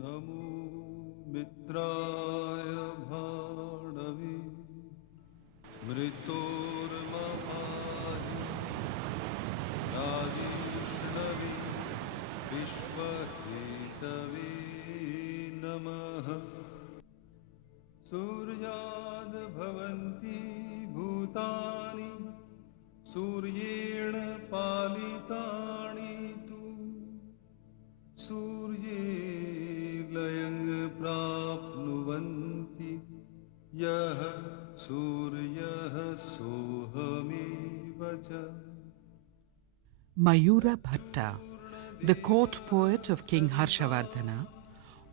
नमो मित्राय भाणवे मृतोर्महाहि राजेष्णवे विश्वहेतवे नमः सूर्याद् भवन्ति भूतानि सूर्येण पालितानि तु सूर्ये लयं प्राप्नुवन्ति यः सूर्यः सोऽहमेव च. Mayura Bhatta, the court poet of King Harshavardhana,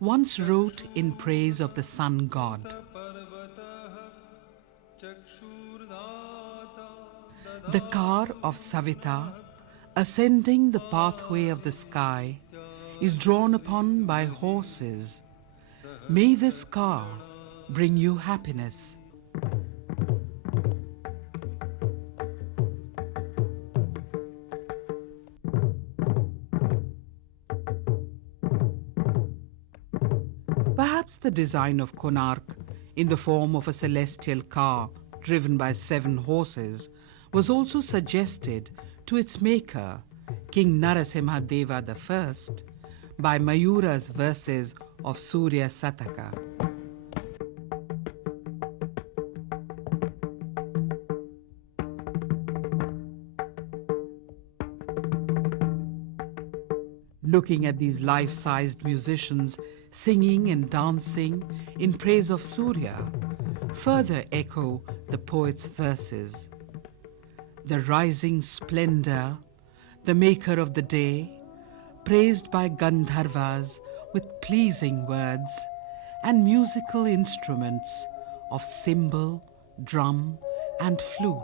once wrote in praise of the sun god. The car of Savita, ascending the pathway of the sky, is drawn upon by horses. May this car bring you happiness. Perhaps the design of Konark, in the form of a celestial car driven by 7 horses, was also suggested to its maker, King Narasimha Deva I, by Mayura's verses of Surya Sataka. Looking at these life-sized musicians singing and dancing in praise of Surya, further echo the poet's verses. The rising splendor, the maker of the day, praised by Gandharvas with pleasing words and musical instruments of cymbal, drum and flute.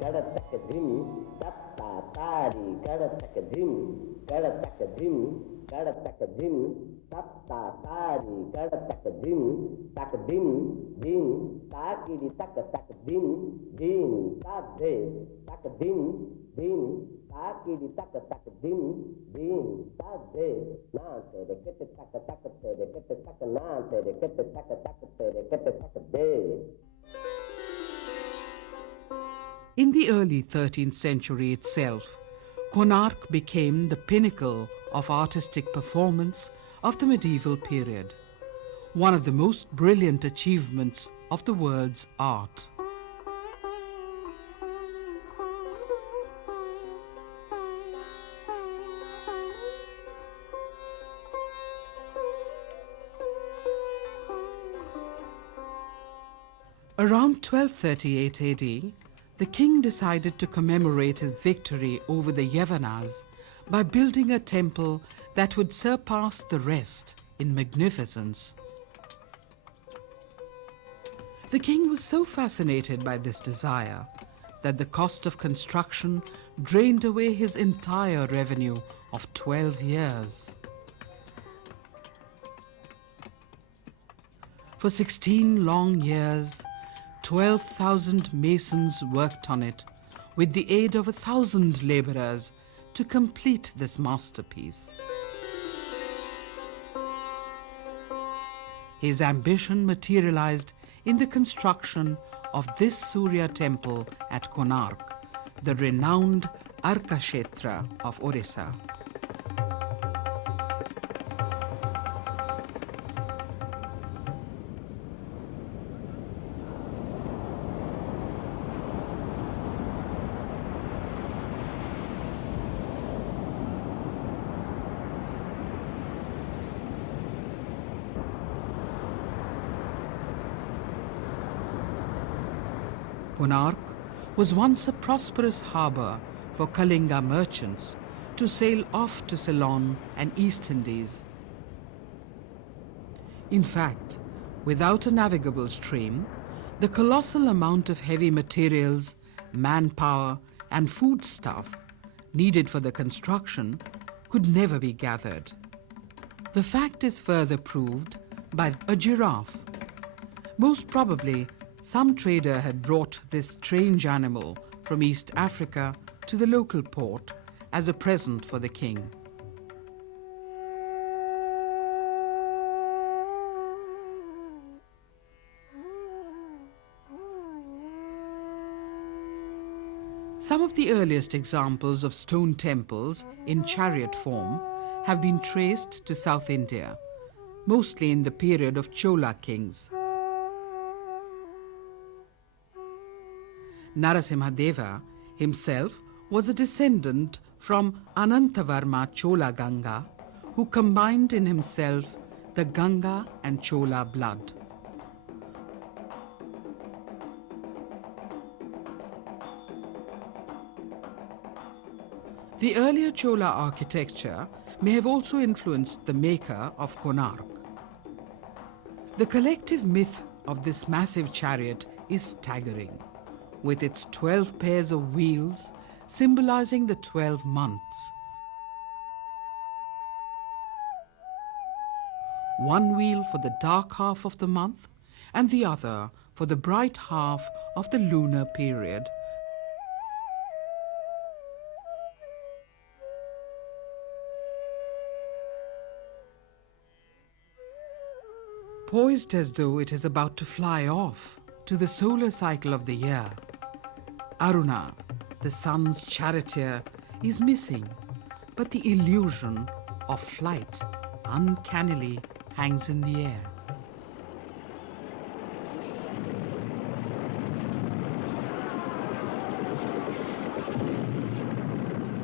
Karatakadim, taptatari, karatakadim, karatakadim, karatakadim, taptatari, karatakadim, takadim, din, takiri takatakadim, din, tade, takadim, din, takiri takatakadim, din, tade, nante, rekete takatakate, rekete takanante, rekete takatakate, rekete takade. In the early 13th century itself, Konark became the pinnacle of artistic performance of the medieval period, one of the most brilliant achievements of the world's art. Around 1238 AD, the king decided to commemorate his victory over the Yavanas by building a temple that would surpass the rest in magnificence. The king was so fascinated by this desire that the cost of construction drained away his entire revenue of 12 years. For 16 long years, 12,000 masons worked on it with the aid of 1,000 laborers to complete this masterpiece. His ambition materialized in the construction of this Surya temple at Konark, the renowned Arkakshetra of Orissa. Konark was once a prosperous harbour for Kalinga merchants to sail off to Ceylon and East Indies. In fact, without a navigable stream, the colossal amount of heavy materials, manpower and foodstuff needed for the construction could never be gathered. The fact is further proved by a giraffe. Most probably, some trader had brought this strange animal from East Africa to the local port as a present for the king. Some of the earliest examples of stone temples in chariot form have been traced to South India, mostly in the period of Chola kings. Narasimhadeva himself was a descendant from Anantavarma Chola Ganga, who combined in himself the Ganga and Chola blood. The earlier Chola architecture may have also influenced the maker of Konark. The collective myth of this massive chariot is staggering, with its 12 pairs of wheels symbolizing the 12 months. One wheel for the dark half of the month and the other for the bright half of the lunar period. Poised as though it is about to fly off to the solar cycle of the year, Aruna, the sun's charioteer, is missing, but the illusion of flight uncannily hangs in the air.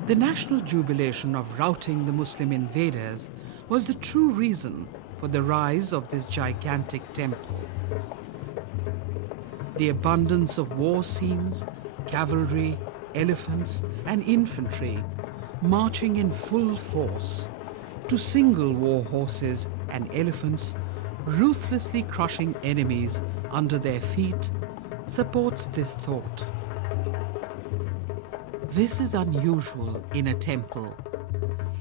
The national jubilation of routing the Muslim invaders was the true reason for the rise of this gigantic temple. The abundance of war scenes, cavalry, elephants and infantry marching in full force, to single war horses and elephants ruthlessly crushing enemies under their feet, supports this thought. This is unusual in a temple.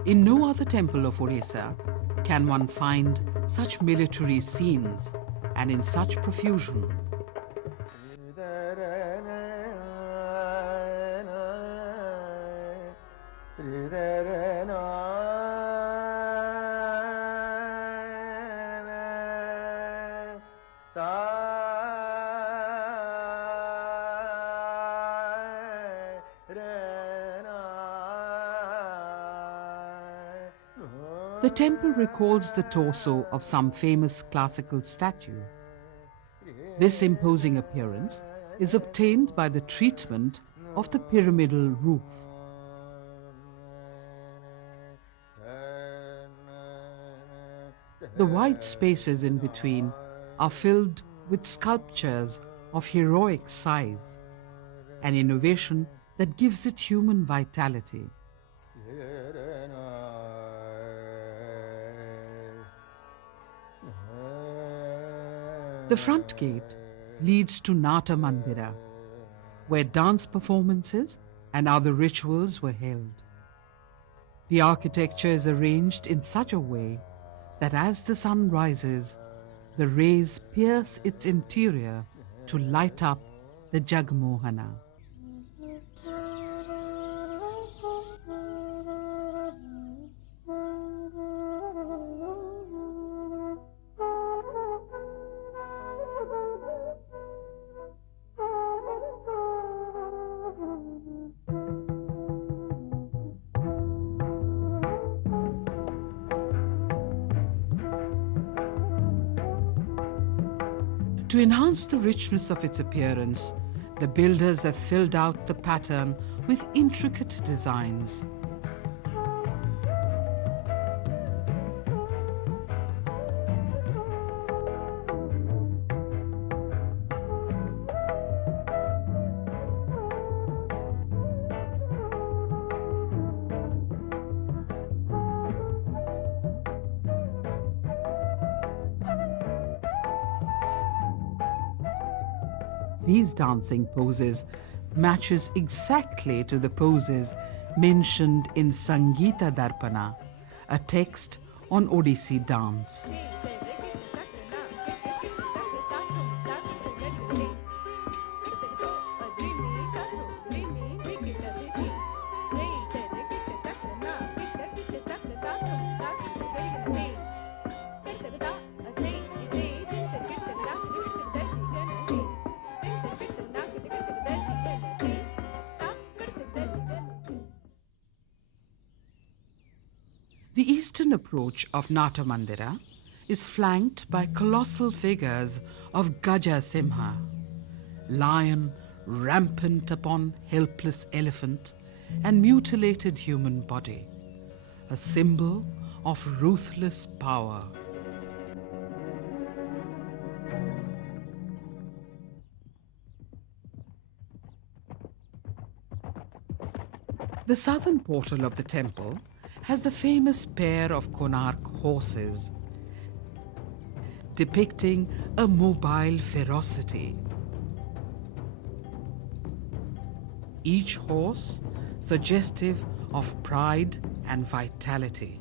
In no other temple of Orissa can one find such military scenes and in such profusion. The temple recalls the torso of some famous classical statue. This imposing appearance is obtained by the treatment of the pyramidal roof. The wide spaces in between are filled with sculptures of heroic size, an innovation that gives it human vitality. The front gate leads to Nata Mandira, where dance performances and other rituals were held. The architecture is arranged in such a way that as the sun rises, the rays pierce its interior to light up the Jagmohana. To enhance the richness of its appearance, the builders have filled out the pattern with intricate designs. These dancing poses matches exactly to the poses mentioned in Sangita Darpana, a text on Odissi dance. The eastern approach of Nata Mandira is flanked by colossal figures of Gaja Simha, lion rampant upon helpless elephant and mutilated human body, a symbol of ruthless power. The southern portal of the temple has the famous pair of Konark horses, depicting a mobile ferocity. Each horse suggestive of pride and vitality.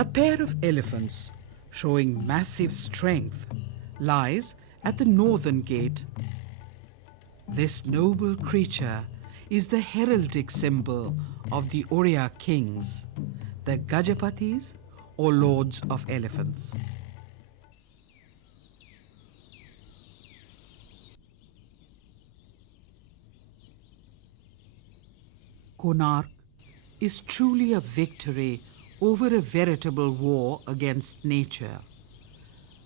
A pair of elephants showing massive strength lies at the northern gate. This noble creature is the heraldic symbol of the Oriya kings, the Gajapatis or lords of elephants. Konark is truly a victory over a veritable war against nature.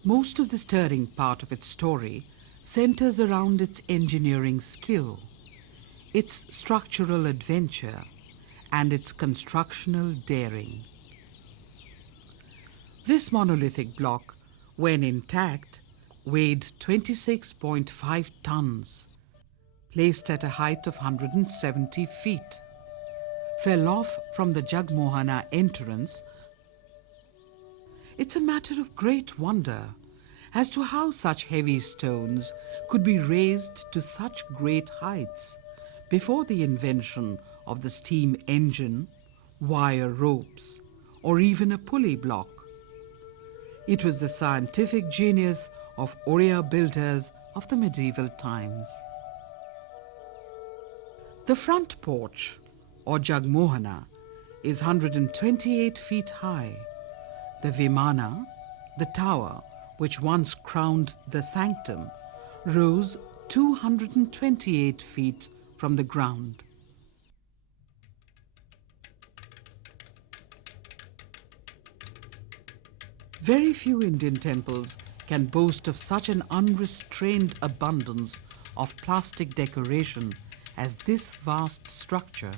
Most of the stirring part of its story centers around its engineering skill, its structural adventure, and its constructional daring. This monolithic block, when intact, weighed 26.5 tons, placed at a height of 170 feet, fell off from the Jagmohana entrance. It's a matter of great wonder as to how such heavy stones could be raised to such great heights before the invention of the steam engine, wire ropes, or even a pulley block. It was the scientific genius of Oriya builders of the medieval times. The front porch, or Jagmohana, is 128 feet high. The Vimana, the tower which once crowned the sanctum, rose 228 feet from the ground. Very few Indian temples can boast of such an unrestrained abundance of plastic decoration as this vast structure.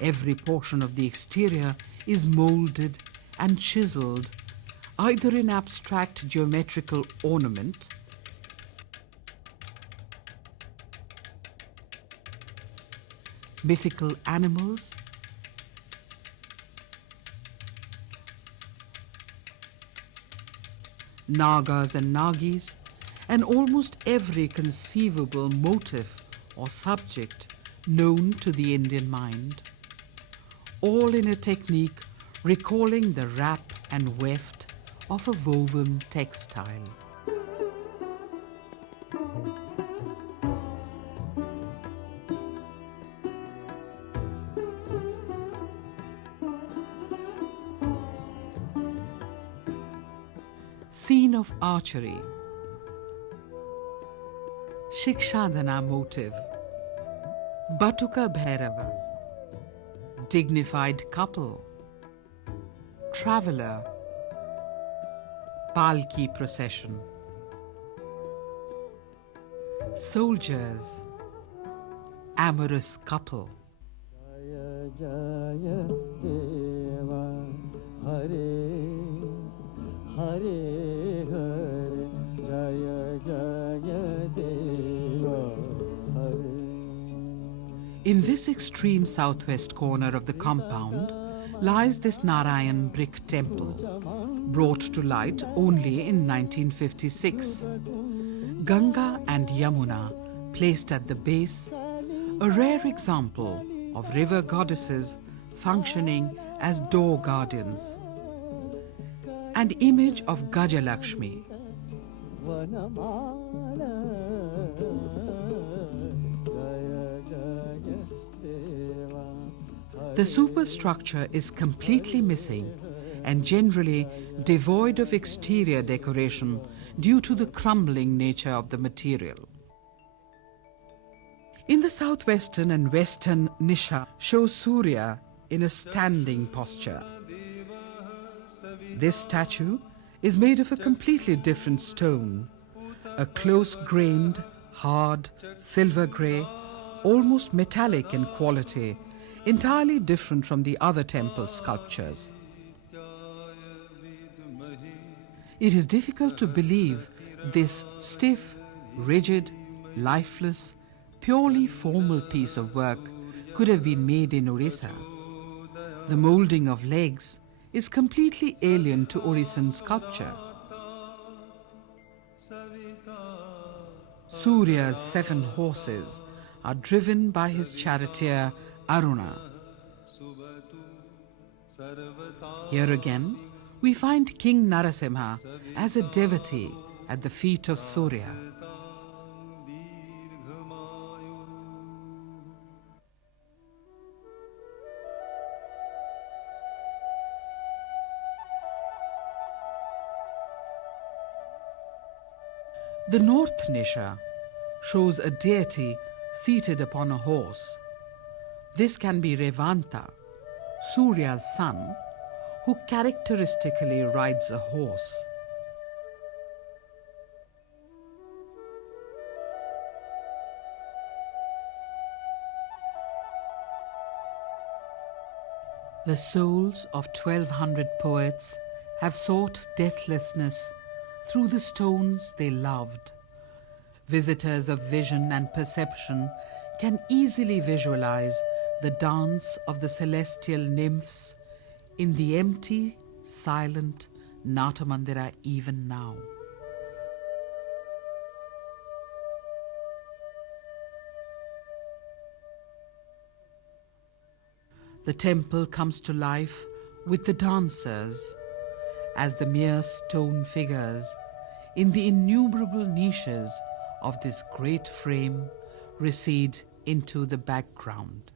Every portion of the exterior is molded and chiseled, either in abstract geometrical ornament, mythical animals, Nagas and Nagis, and almost every conceivable motif or subject known to the Indian mind, all in a technique recalling the wrap and weft of a woven textile. Scene of archery. Shikshadana motive. Batuka Bhairava. Dignified couple. Traveller. Palki procession. Soldiers. Amorous couple. Jaya Jaya Deva Hare Hare Hare Jaya Jaya Deva Hare. In this extreme southwest corner of the compound lies this Narayan brick temple, brought to light only in 1956. Ganga and Yamuna placed at the base, a rare example of river goddesses functioning as door guardians. An image of Gajalakshmi. The superstructure is completely missing and generally devoid of exterior decoration due to the crumbling nature of the material. In the southwestern and western Nisha shows Surya in a standing posture. This statue is made of a completely different stone, a close-grained, hard, silver grey, almost metallic in quality, entirely different from the other temple sculptures. It is difficult to believe this stiff, rigid, lifeless, purely formal piece of work could have been made in Orissa. The moulding of legs is completely alien to Orissan sculpture. Surya's 7 horses are driven by his charioteer Aruna. Here again, we find King Narasimha as a devotee at the feet of Surya. The North Nisha shows a deity seated upon a horse. This can be Revanta, Surya's son, who characteristically rides a horse. The souls of 1,200 poets have sought deathlessness through the stones they loved. Visitors of vision and perception can easily visualize the dance of the celestial nymphs in the empty, silent Natamandira even now. The temple comes to life with the dancers as the mere stone figures in the innumerable niches of this great frame recede into the background.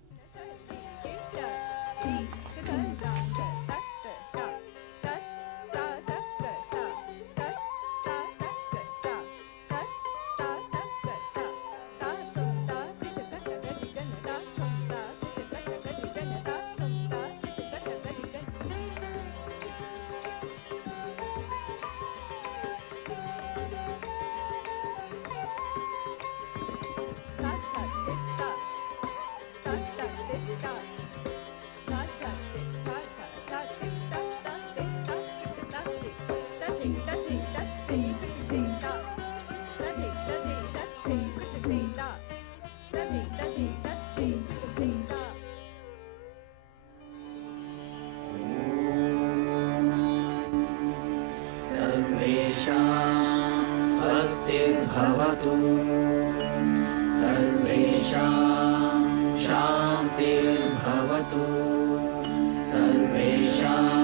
स्वस्तिर्भवतु सर्वेषां शान्तिर्भवतु सर्वेषां